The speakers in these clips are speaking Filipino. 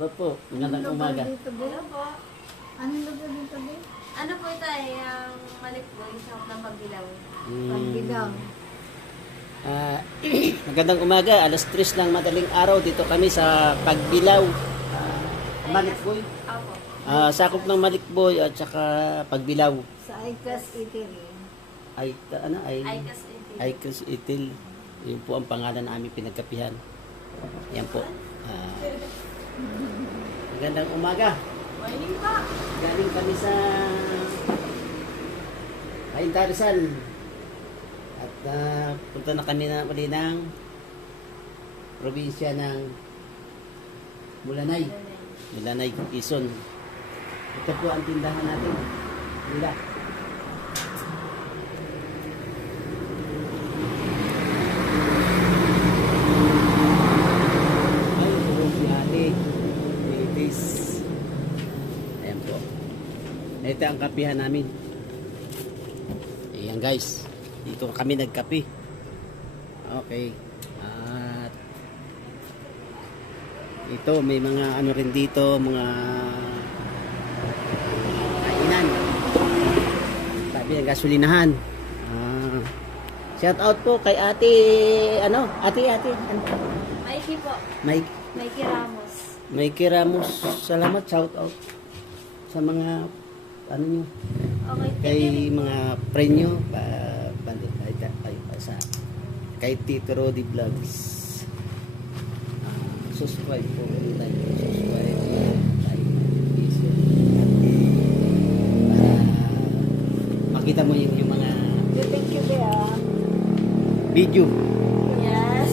Hello po, magandang umaga. Hello po. Anong lugar dito, Be? Ano po ito ay ang Malikboy, shop ng Pagbilaw. Pagbilaw. Magandang umaga, alas 3 ng madaling araw. Dito kami sa Pagbilaw. Malikboy. Opo. Sakop ng Malikboy at saka Pagbilaw. Sa Icas Eatery. Icas Inti. Icas Itil. Yun po ang pangalan na aming pinagkapihan. Yan po. Magandang umaga. Morning po. Galing kami sa Cainta Rizal. At punta na kami na uli ng probinsya ng Mulanay. Mulanay, Quezon. Ito po ang tindahan natin. Nila. Ay, tulog si ate. Ladies. Ayan po. Ito ang kapihan namin. Ayan guys. Dito kami nagkape. Okay. At ito may mga ano rin dito, mga kainan. Tabi ng gasolinahan. Shout out po kay ate, ate. Mikey po. Mike. Mikey Ramos. Mikey Ramos, salamat, shout out sa mga ano nyo, Okay, kay thank you. mga friend nyo, sa kay Tito Rodi Vlogs. Subscribe po, like, subscribe, like, para makita mo yung mga Thank you, Be, video. Yes.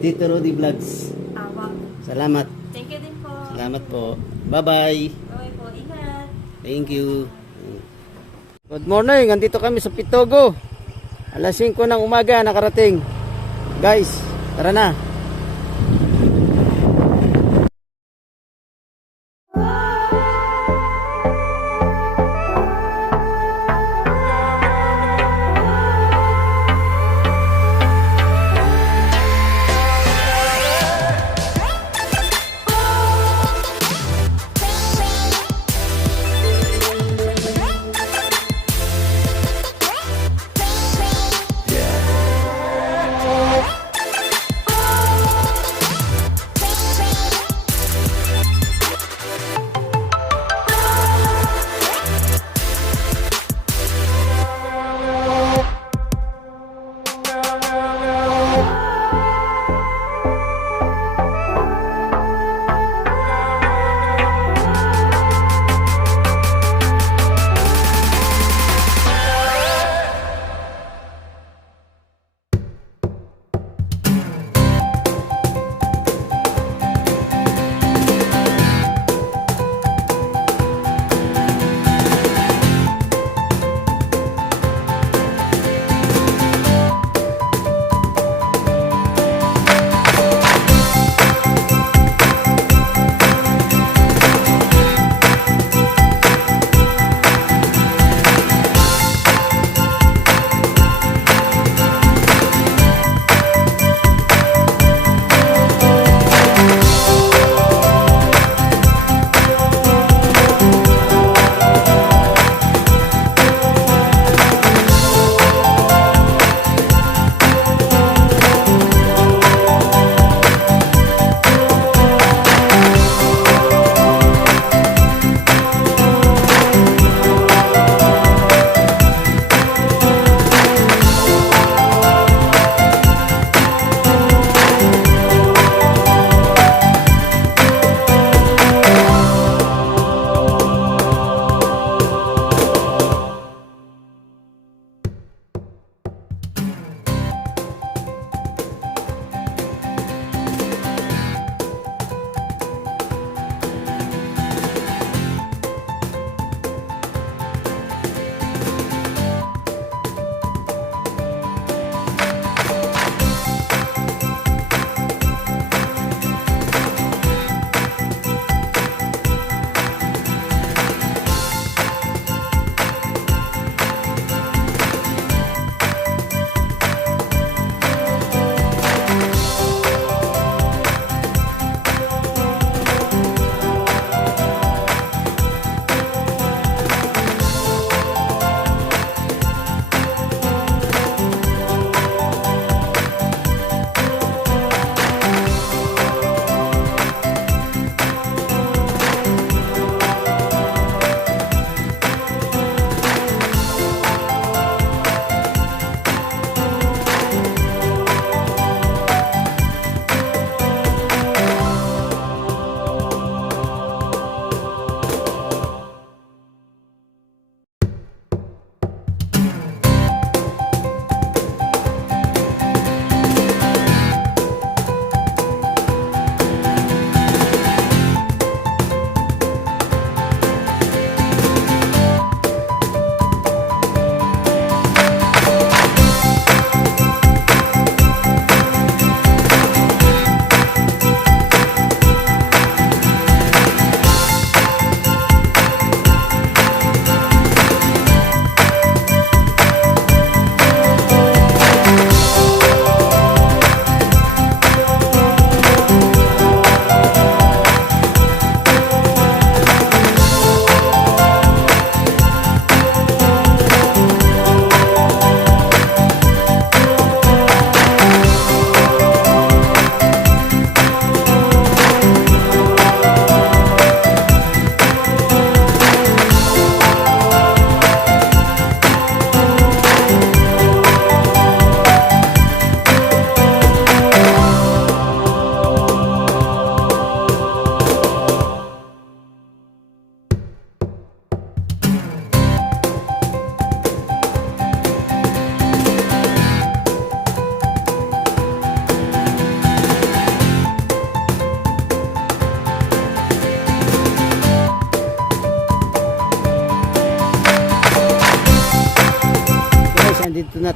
Tito Rodi Vlogs. Awa. Salamat. Thank you din po. Salamat po. Bye-bye. Okay po. Ingat. Thank you. Good morning. Andito kami sa Pitogo. Alas 5 ng umaga nakarating. Guys, tara na.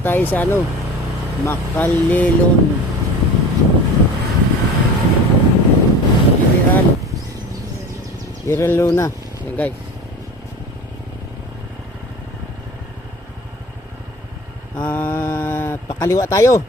tayo sa ano, Makalilon General Luna. Yan guys. Pakaliwa tayo.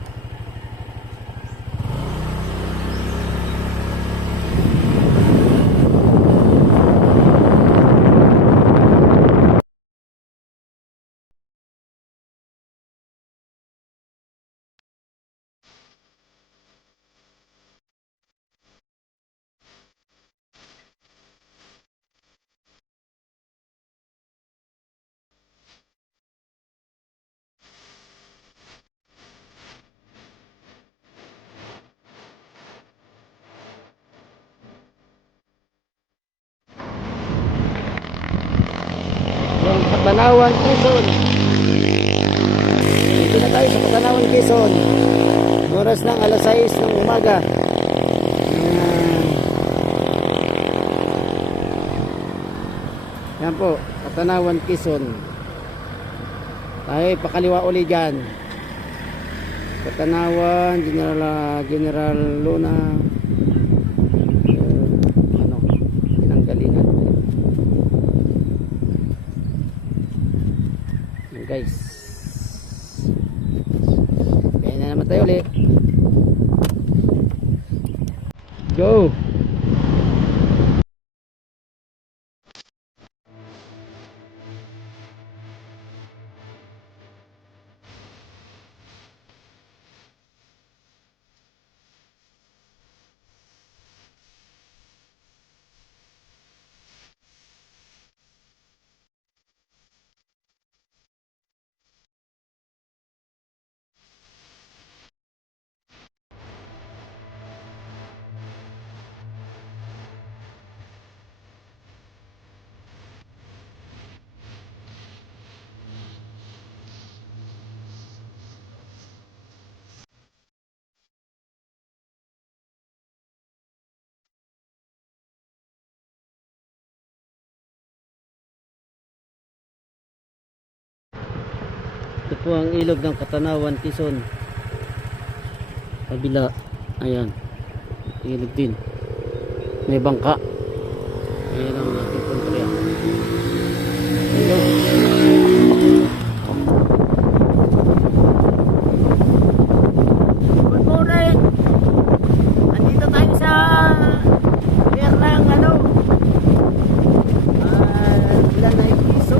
Yung Katanawan, Quezon. Dito na tayo sa Katanawan, Quezon. Oras ng alas 6 ng umaga. Yan po, Katanawan, Quezon. Tayo pakaliwa uli dyan. Katanawan, General Luna. Ano, pinanggalingan. Yan guys. Kaya na naman tayo ulit. Go! Ito po ang ilog ng Katanawan, Quezon. Kabila, ayan, ilog din, may bangka. Ayan ang ating kontrya. Good morning. Andito tayo sa pier ng ano, ilan na yung piso.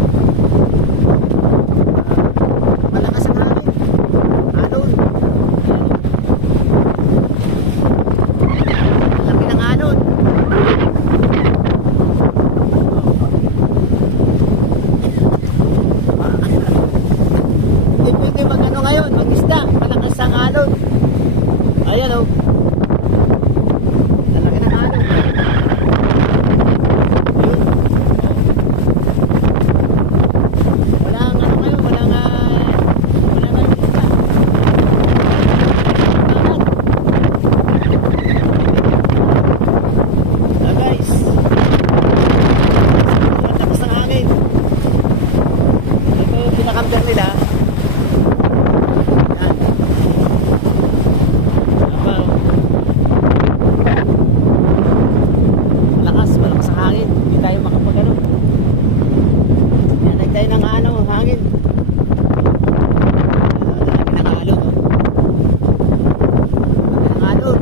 Malakas ang hangin. Alon. Laki ng alon. Hindi pwede mag-ano ngayon, mag-isda. Malakas ang alon. Ayan o. Laki ng alon. Walang ano ngayon, walang isda. Guys, ang lakas ng hangin. Ito yung pinakamdan nila. Yan. Aba, malakas ang hangin. Hindi tayo makapagano. Yan, nagtayo ng ano, hangin. Pinangalo. Pinangalo.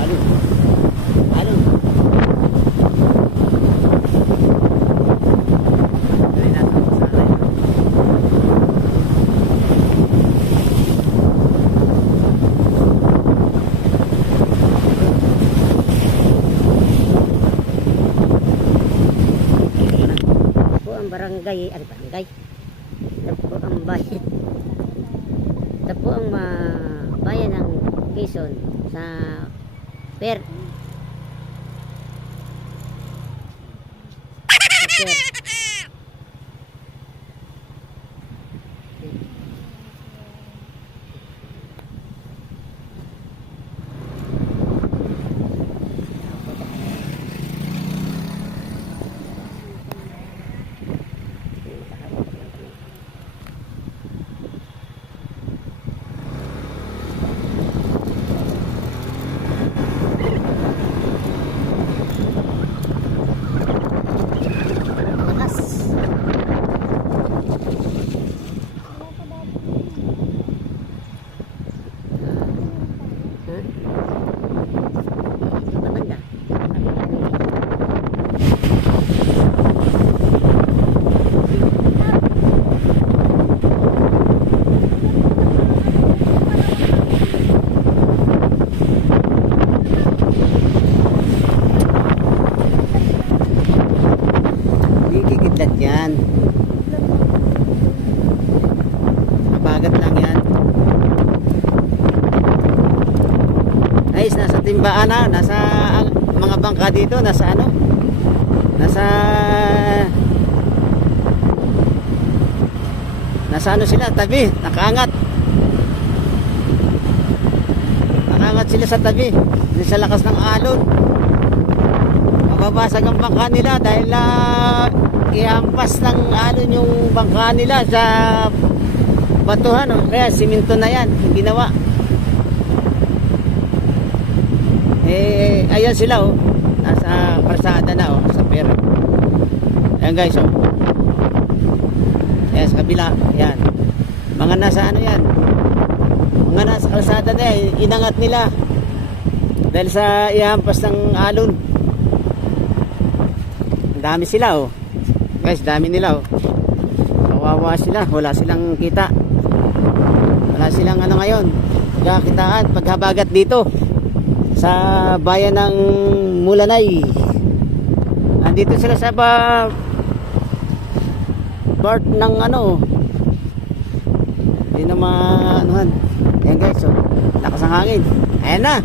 Alon. Alon. Dali natin sa alay. Po ang barangay, barangay. Ito po ang bayan. Ito po ang bayan ng Quezon sa Per. Yan. Mabagat lang yan. Guys, nasa timbaan na. Nasa mga bangka dito. Nasa ano? Nasa ano sila? Tabi. Nakaangat. Nakaangat sila sa tabi. Hindi sa lakas ng alon. Mababasag ang bangka nila dahil ihampas ng alon yung bangka nila sa batuhan. Oh. Kaya siminto na yan. Ginawa. Ayan sila oh. Nasa kalsada na oh. Sa pier. Ayan guys oh. Ayan sa kabila. Ayan. Mga nasa ano yan. Mga nasa kalsada na yan. Inangat nila. Dahil sa ihampas ng alon. Dami sila oh. Guys, dami nila oh. Kawawa sila, wala silang kita. Wala silang ano ngayon. Pagkakitaan, paghabagat dito sa bayan ng Mulanay. Andito sila sa part ng ano. Hindi na maanuhan. Ayan guys, oh. Lakas ang hangin. Ayan na.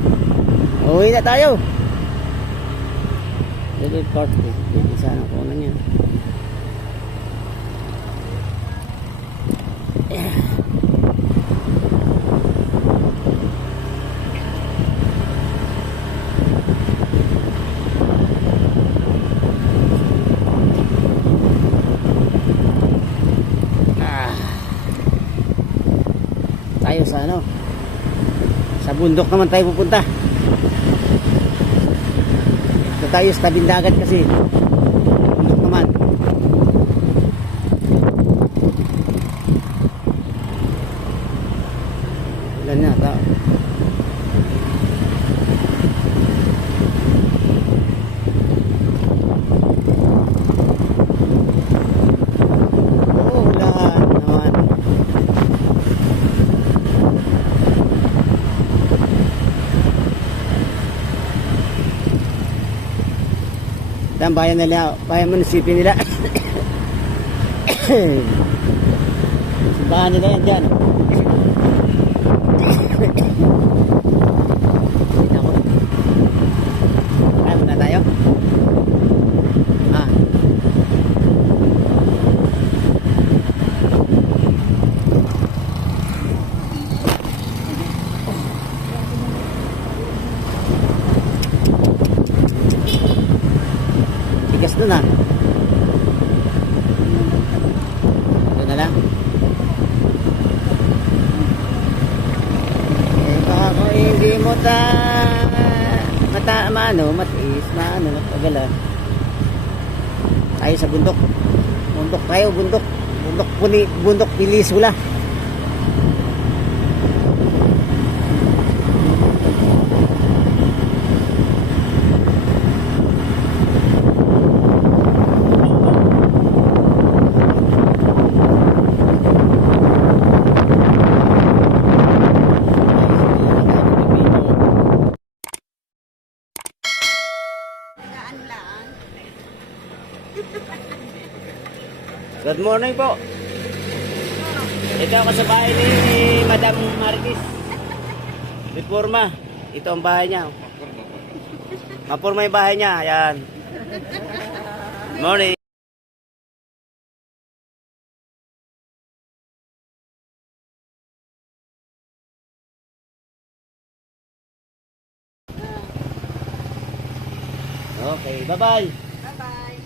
Uwi na tayo. Dito yung part. Dito sana ko na niya. Tayo sa ano? Sa bundok naman tayo pupunta. Ito tayo sa tabing dagat kasi. Bundok naman. Ilan na tao? Oh, ulan naman. Ang bayan nila, bayan munisipyo nila. Simbahan nila yan dyan. Kita ko. Kaya muna tayo. Ah. Tigas doon ah. Doon na lang. Baka kung hindi mo matiis, matagalan. Tayo sa bundok. Bundok tayo, bundok. Bundok Pilisula. Good morning po. Ito ako sa bahay ni Madam Marquez. Reforma. Ito ang bahay niya. Mapurma yung bahay niya. Ayan. Morning. Okay, bye-bye. Bye-bye.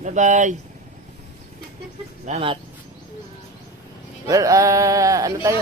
Bye-bye. Salamat. Well, ano tayo?